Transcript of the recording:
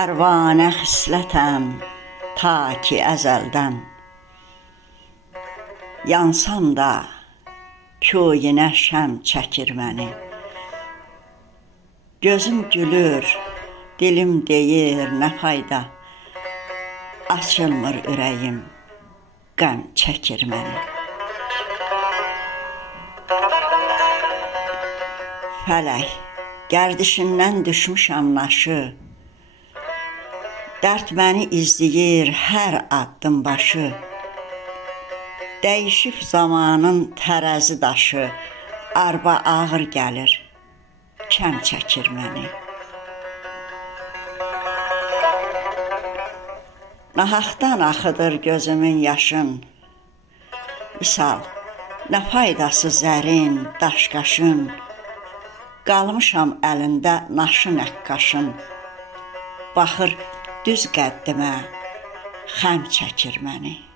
Pərvanə xislətəm ta ki əzəldən. Yansam da köyünə şəm çəkir məni. Gözüm gülür, dilim deyir nə fayda. Açılmır ürəyim, qəm çəkir məni. Fələk, gərdişindən düşmüşəm naşı. Dərd məni izləyir hər addım başı. Dəyişib zamanın tərəzi daşı. Arba ağır gəlir, kəm çəkir məni. Nahaqdan axıdır gözümün yaşın. Misal, nə faydası zərin, daşqaşın. Qalmışam əlində naşı nəqqaşın. Baxır düz qəddimə, xəm çəkir məni.